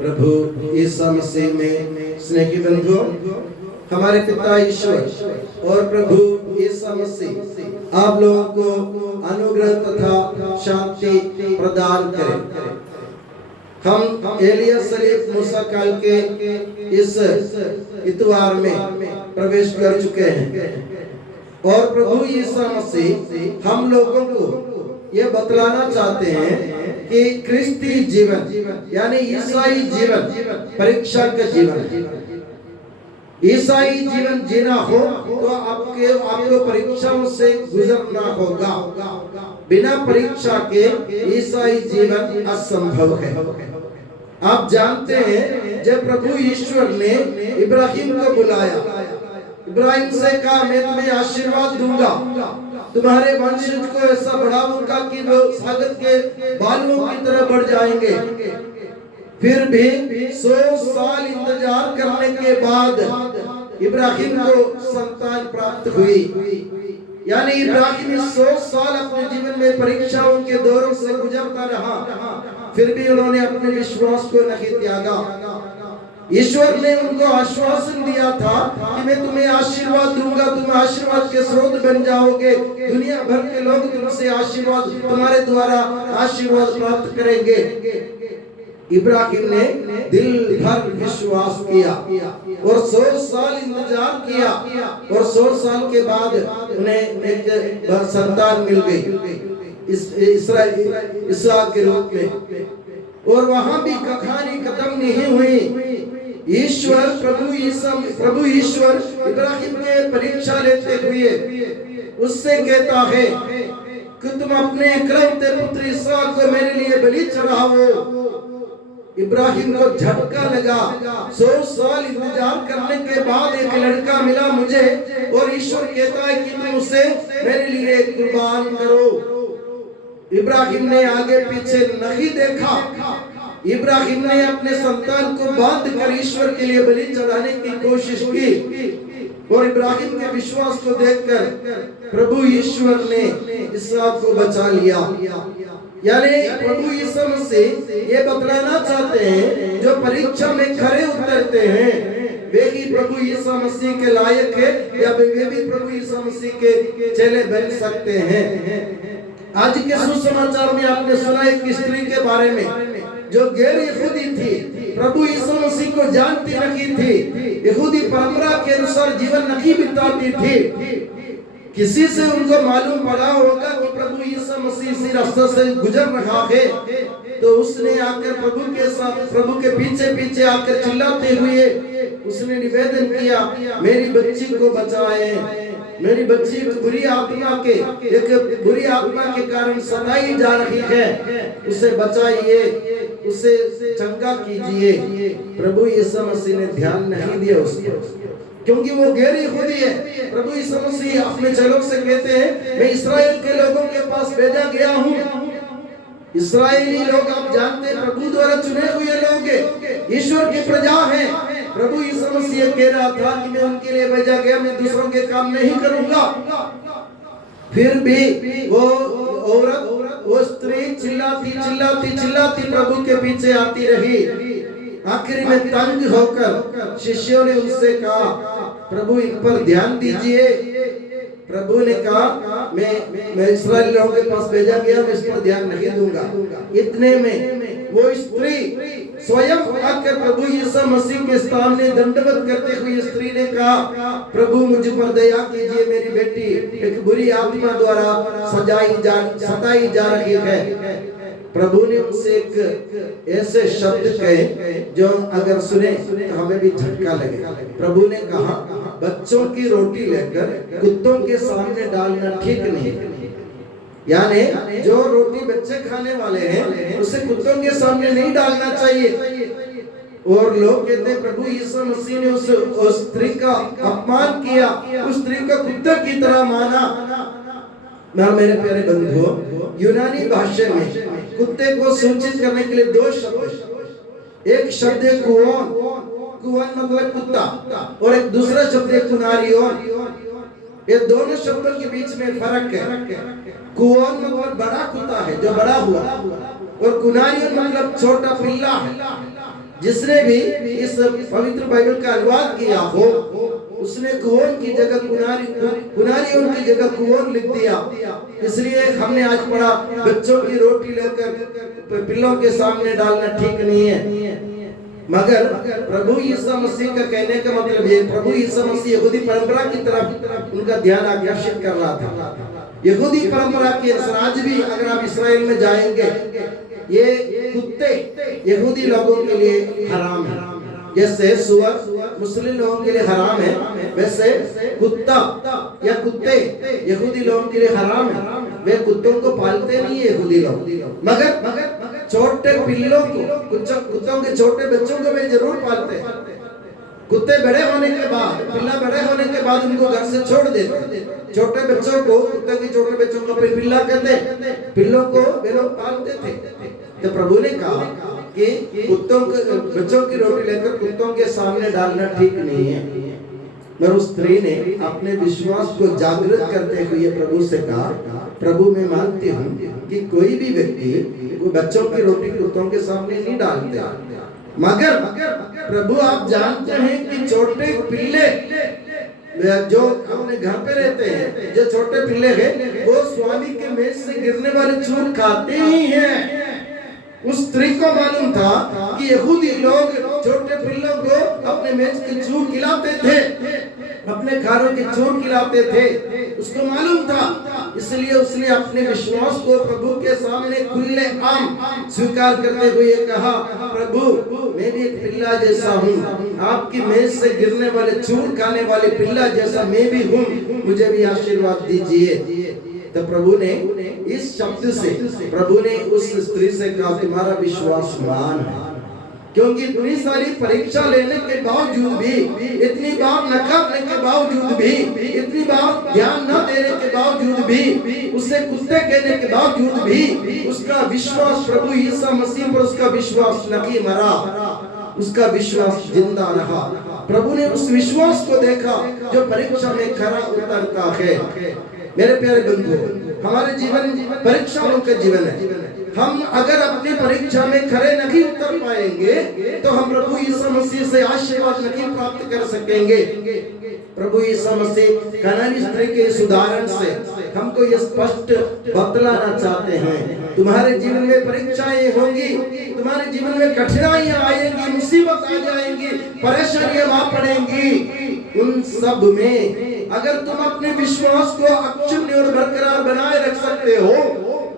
प्रभु ईसा मसीह में स्नेही बंधुओं, हमारे पिता ईश्वर और प्रभु ईसा मसीह आप लोगों को अनुग्रह तथा शांति प्रदान करें। हम एलिया सलीब मूसा काल के इस इतवार में प्रवेश कर चुके हैं और प्रभु ईसा मसीह हम लोगों को ये बतलाना चाहते हैं कि क्रिस्ती जीवन यानी ईसाई जीवन परीक्षा का जीवन। ईसाई जीवन जीना हो तो आपको परीक्षाओं से गुजरना होगा। बिना परीक्षा के ईसाई जीवन असंभव है। आप जानते हैं जब प्रभु ईश्वर ने इब्राहिम को बुलाया, इब्राहिम से कहा मैं तुम्हें आशीर्वाद दूंगा, तुम्हारे वंशज को ऐसा बढ़ाऊंगा कि वो सागर के बालुओं की तरह बढ़ जाएंगे। फिर भी 100 साल इंतजार करने के बाद इब्राहिम को संतान प्राप्त हुई। यानी इब्राहिम 100 साल अपने जीवन में परीक्षाओं के दौरों से गुजरता रहा, फिर भी उन्होंने अपने विश्वास को नहीं त्यागा। ईश्वर ने उनको आश्वासन दिया था कि मैं तुम्हें आशीर्वाद दूंगा, तुम आशीर्वाद के स्रोत बन जाओगे, दुनिया भर के लोग तुमसे आशीर्वाद, तुम्हारे द्वारा आशीर्वाद प्राप्त करेंगे। इब्राहिम ने दिल भर विश्वास किया और 100 साल इंतजार किया और 100 साल के बाद उन्हें एक संतान मिल गई इसहाक के रूप में। और वहां भी कहानी खत्म नहीं हुई। ईश्वर प्रभु ईश्वर इब्राहिम के परीक्षा लेते हुए उससे कहता है कि तुम अपने इकलौते पुत्र इसहाक को मेरे लिए बलि चढ़ाओ। इब्राहिम को झटका लगा, 100 साल इंतजार करने के बाद एक लड़का मिला मुझे और ईश्वर कहता है कि तुम उसे मेरे लिए कुर्बान करो। इब्राहिम ने आगे पीछे नहीं देखा। इब्राहिम ने अपने संतान को बांध कर ईश्वर के लिए बलि चढ़ाने की कोशिश की और इब्राहिम के विश्वास को देखकर प्रभु ईश्वर ने इसहाक को बचा लिया। यानी प्रभु यीशु मसीह ये बतलाना चाहते हैं जो परीक्षा में खरे उतरते हैं वे ही प्रभु यीशु मसीह के लायक है या वे भी प्रभु यीशु मसीह के चेले बन सकते हैं। आज के सुसमाचार में आपने सुना एक स्त्री के बारे में जो गैर यहूदी थी, प्रभु यीशु मसीह को जानती नहीं थी, यहूदी परंपरा के अनुसार जीवन नहीं बिताती थी। किसी से उनको मालूम पड़ा होगा कि प्रभु यीशु मसीह इसी रास्ते से गुजर रहा है, तो उसने आकर प्रभु के पीछे पीछे आकर चिल्लाते हुए उसने निवेदन किया, मेरी बच्ची को बचाएं, मेरी बच्ची बुरी आत्मा के कारण सताई जा रही है, उसे बचाइए, उसे चंगा कीजिए। प्रभु यीशु मसीह ने ध्यान नहीं दिया उसको, क्योंकि वो गैर यहूदी है। प्रभु यीशु मसीह अपने चेलों से कहते हैं मैं इस्राएल के लोगों के पास भेजा गया हूँ। इस्राएली लोग आप जानते हैं प्रभु द्वारा चुने हुए लोग हैं, ईश्वर की प्रजा है। प्रभु यीशु मसीह कह रहा था कि मैं उनके लिए भेजा गया, मैं दूसरों के काम नहीं करूंगा। फिर भी वो औरत, वो स्त्री चिल्लाती प्रभु के पीछे आती रही। आखिरी में तंग होकर शिष्यों ने उनसे कहा प्रभु इन पर ध्यान दीजिए। प्रभु ने कहा मैं इस्राएल लोगों के पास भेजा गया, मैं इस पर ध्यान नहीं दूंगा। इतने में वो स्त्री स्वयं आकर प्रभु यीशु मसीह के सामने दंडवत करते हुए स्त्री ने कहा प्रभु मुझ पर दया कीजिए, मेरी बेटी एक बुरी आत्मा द्वारा सताई जा रही है। प्रभु ने उनसे एक ऐसे शब्द कहे जो अगर सुने तो हमें भी झटका लगे। प्रभु ने कहा बच्चों की रोटी लेकर कुत्तों के सामने डालना ठीक नहीं। यानी जो रोटी बच्चे खाने वाले हैं उसे कुत्तों के सामने नहीं डालना चाहिए। और लोग कहते हैं प्रभु यीशु मसीह ने उस स्त्री का अपमान किया, उस स्त्री को कुत्ते की तरह माना। ना मेरे प्यारे बंधुओं, यूनानी भाषा में कुत्ते को सूचित करने के लिए 2 शब्द, एक शब्द है कुवन मतलब कुत्ता और एक दूसरा शब्द है कुनारियोन। ये दोनों शब्दों के बीच में फर्क है। कुवन मतलब बड़ा कुत्ता है जो बड़ा हुआ और कुनारियोन मतलब छोटा पिल्ला है। जिसने भी इस पवित्र बाइबल का अनुवाद किया हो उसने कुओं की जगह कुनारियों की जगह कुओं लिख दिया। इसलिए हमने आज पढ़ा बच्चों की रोटी लेकर पिल्लों के सामने डालना ठीक नहीं है। मगर प्रभु यीशु मसीह का कहने का मतलब ये, प्रभु यीशु मसीह यहूदी परंपरा की तरफ उनका ध्यान आकर्षित कर रहा था। यहूदी परंपरा के अनुसार आज भी अगर आप इस्राएल में जाएंगे ये कुत्ते यहूदी लोगों के लिए हराम है। जैसे सुअर मुस्लिम लोगों के लिए हराम है, वैसे कुत्ता या कुत्ते यहूदी लोगों के लिए हराम है। वे कुत्तों को पालते नहीं है यहूदी लोग, मगर छोटे पिल्लों को, कुत्तों के छोटे बच्चों को वे जरूर पालते हैं। कुत्ते बड़े होने के बाद, पिल्ला बड़े होने के बाद उनको घर से छोड़ देते। छोटे बच्चों को, कुत्ते के छोटे बच्चों को पिल्ला कहते, पिल्लों को वे लोग पालते थे। तो प्रभु ने कहा कि कुत्तों के बच्चों की रोटी लेकर कुत्तों के सामने डालना ठीक नहीं है। मगर उस स्त्री ने अपने विश्वास को जागृत करते हुए प्रभु से कहा, प्रभु मैं मानती हूँ कि कोई भी व्यक्ति वो बच्चों की रोटी कुत्तों के सामने नहीं डालते, मगर प्रभु आप जानते हैं कि छोटे पिल्ले जो अपने घर पे रहते हैं, जो छोटे पिल्ले हैं वो स्वामी के मेज से गिरने वाले चूर खाते ही हैं। उस स्त्री को मालूम था कि यहूदी लोग छोटे पिल्लों को अपने मेज के चूर खिलाते थे, अपने खानों के चूर खिलाते थे, उसको मालूम था। इसलिए उसने अपने विश्वास को प्रभु के सामने खुले आम स्वीकार करते हुए कहा, प्रभु मैं भी एक पिल्ला जैसा हूँ, आपकी मेज से गिरने वाले चूर खाने वाले पिल्ला जैसा मैं भी हूँ, मुझे भी आशीर्वाद दीजिए। तो प्रभु ने इस शब्द से, प्रभु ने उस स्त्री से कहा, तुम्हारा विश्वास महान है। क्योंकि इतनी सारी परीक्षा लेने के बावजूद भी, इतनी बार नकारने के बावजूद भी, इतनी बार ध्यान न देने के बावजूद भी, उसे कुत्ते कहने के बावजूद भी उसका विश्वास प्रभु यीशु मसीह पर, उसका विश्वास नहीं मरा, उसका विश्वास जिंदा रहा। प्रभु ने उस विश्वास को देखा जो परीक्षा में खरा उतरता है। मेरे प्यारे बंधु, हमारे जीवन परीक्षाओं का जीवन है। हम अगर अपनी परीक्षा में खरे नहीं उतर पाएंगे तो हम प्रभु यीशु मसीह से आशीर्वाद नहीं प्राप्त कर सकेंगे। प्रभु यीशु मसीह कनानी स्त्री के इस उदाहरण से हमको ये स्पष्ट बतलाना चाहते हैं, तुम्हारे जीवन में परीक्षाएं होंगी, तुम्हारे जीवन में कठिनाइयां आएंगी, मुसीबत आ जाएंगी, परेशानियां आ पड़ेंगी। उन सब में अगर तुम अपने विश्वास को अक्षुण्ण और बरकरार बनाए रख सकते हो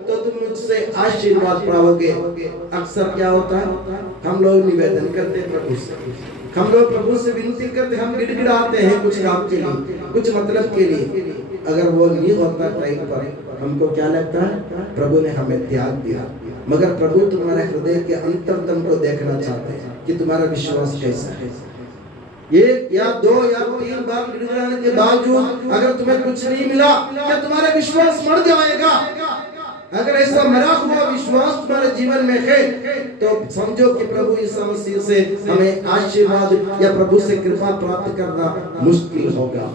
तो तुम मुझसे आशीर्वाद पाओगे। अक्सर क्या होता है, हम लोग निवेदन करते हैं प्रभु से, हम लोग प्रभु से विनती करते, हम गिड़गिड़ाते हैं कुछ काम के लिए, कुछ मतलब के लिए। अगर वो नहीं होता टाइम पर हमको क्या लगता है, प्रभु ने हमें त्याग दिया। मगर प्रभु तुम्हारे हृदय के अंतरतम को देखना चाहते हैं कि तुम्हारा विश्वास कैसा है। एक या दो या तीन बार गिड़गिड़ाने के बावजूद अगर तुम्हें कुछ नहीं मिला, क्या तुम्हारा विश्वास मर जाएगा? अगर ऐसा मरा हुआ विश्वास तुम्हारे जीवन में है तो समझो कि प्रभु यीशु मसीह से हमें आशीर्वाद या प्रभु से कृपा प्राप्त करना मुश्किल होगा।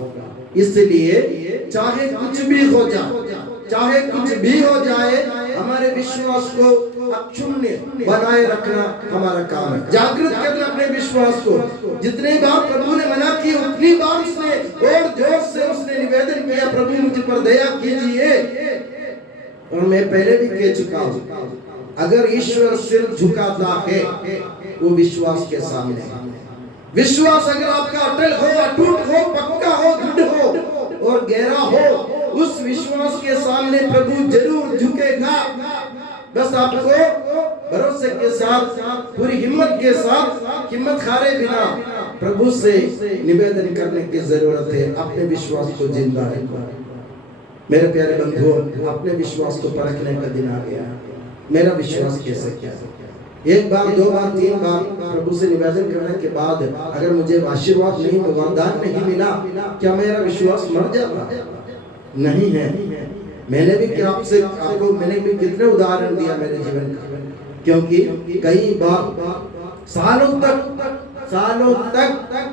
इसलिए चाहे कुछ भी हो जाए, चाहे कुछ भी हो जाए, हमारे विश्वास को अक्षुण्ण बनाए रखना हमारा काम है। जागृत करना अपने विश्वास को। जितने बार प्रभु ने मना की उतनी बार उसने और जोर से उसने निवेदन किया, प्रभु मुझ पर दया कीजिए। और मैं पहले भी कह चुका हूँ, अगर ईश्वर सिर झुकाता है वो विश्वास के सामने। विश्वास अगर आपका अटल हो, अटूट हो, पक्का हो, दृढ़ हो और गहरा हो, उस विश्वास के सामने प्रभु जरूर झुकेगा। बस आपको भरोसे के साथ, पूरी हिम्मत के साथ, हिम्मत हारे बिना प्रभु से निवेदन करने की जरूरत है। अपने विश्वास को जिंदा रखो। मेरे प्यारे बंधुओं, अपने विश्वास को परखने का दिन आ गया। मेरा विश्वास कैसे क्या है? एक बार, दो बार, तीन बार प्रभु से निवेदन करने के बाद अगर मुझे आशीर्वाद नहीं, वरदान नहीं मिला, क्या मेरा विश्वास मर जाता? नहीं है। मैंने भी आपको मैंने भी कितने उदाहरण दिया मेरे जीवन का, क्योंकि कई बार सालों तक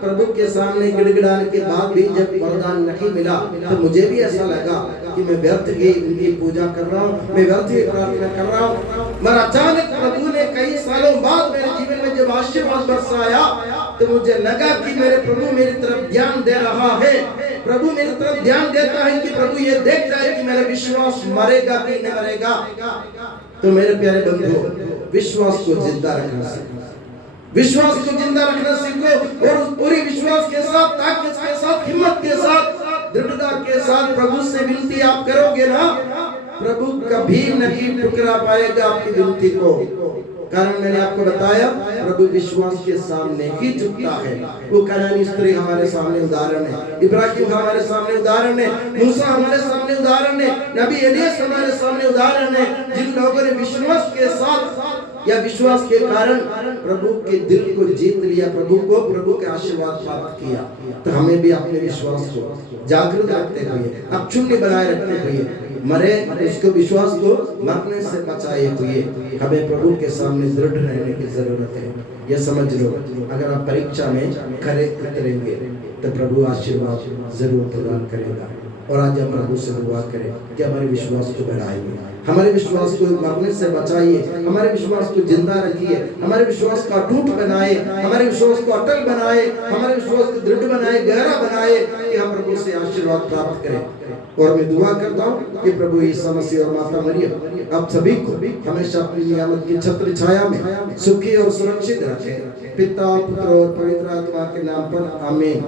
प्रभु के सामने गिड़गिड़ाने के बाद भी जब वरदान नहीं मिला तो मुझे भी ऐसा लगा कि मैं व्यर्थ की उनकी पूजा कर रहा हूँ, मैं व्यर्थ की प्रार्थना कर रहा हूँ। मगर अचानक प्रभु ने कई सालों बाद मेरे जीवन में जब आशीर्वाद बरसाया तो मुझे लगा कि मेरे प्रभु मेरी तरफ ध्यान दे रहा है। प्रभु मेरी तरफ ध्यान देता है कि प्रभु ये देखता है कि मेरा विश्वास मरेगा कि नहीं मरेगा। तो मेरे प्यारे बंधुओं, विश्वास को जिंदा रखना सीखो, विश्वास को जिंदा रखना सीखो और पूरी विश्वास के साथ, ताकत के साथ, हिम्मत के साथ, दृढ़ता के साथ प्रभु से विनती आप करोगे ना, प्रभु कभी नहीं ठुकरा पाएगा आपकी विनती को। कारण मैंने आपको बताया, प्रभु विश्वास के सामने ही झुकता है। वो कनानी स्त्री हमारे सामने उदाहरण है, इब्राहिम हमारे सामने उदाहरण है, मूसा हमारे सामने उदाहरण है, नबी एलियस हमारे सामने उदाहरण है, जिन लोगों ने विश्वास के साथ या विश्वास के कारण प्रभु के दिल को जीत लिया, प्रभु के आशीर्वाद प्राप्त किया। तो हमें भी अपने विश्वास को जागृत रखते हुए, अक्षुण्ण बनाए रखते हुए, मरे उसको विश्वास को मरने से बचाए हुए हमें प्रभु के सामने दृढ़ रहने की जरूरत है। यह समझ लो, अगर आप परीक्षा में खरे उतरेंगे तो प्रभु आशीर्वाद जरूर प्रदान करेगा। और आज हम प्रभु से दुआ करें कि हमारे विश्वास को बढ़ाइए, हमारे विश्वास को मरने से बचाइए, हमारे विश्वास को जिंदा रखिए, हमारे विश्वास को अटूट बनाए, हमारे विश्वास को अटल बनाए, हमारे विश्वास को दृढ़ बनाए, गहरा बनाए कि हम प्रभु से आशीर्वाद प्राप्त करें। और मैं दुआ करता हूँ कि प्रभु यीशु मसीह और माता मरियम आप सभी को हमेशा अपनी नियामत की छत्र छाया में सुखी और सुरक्षित रखे। पिता, पुत्र और पवित्र आत्मा के नाम पर आमीन।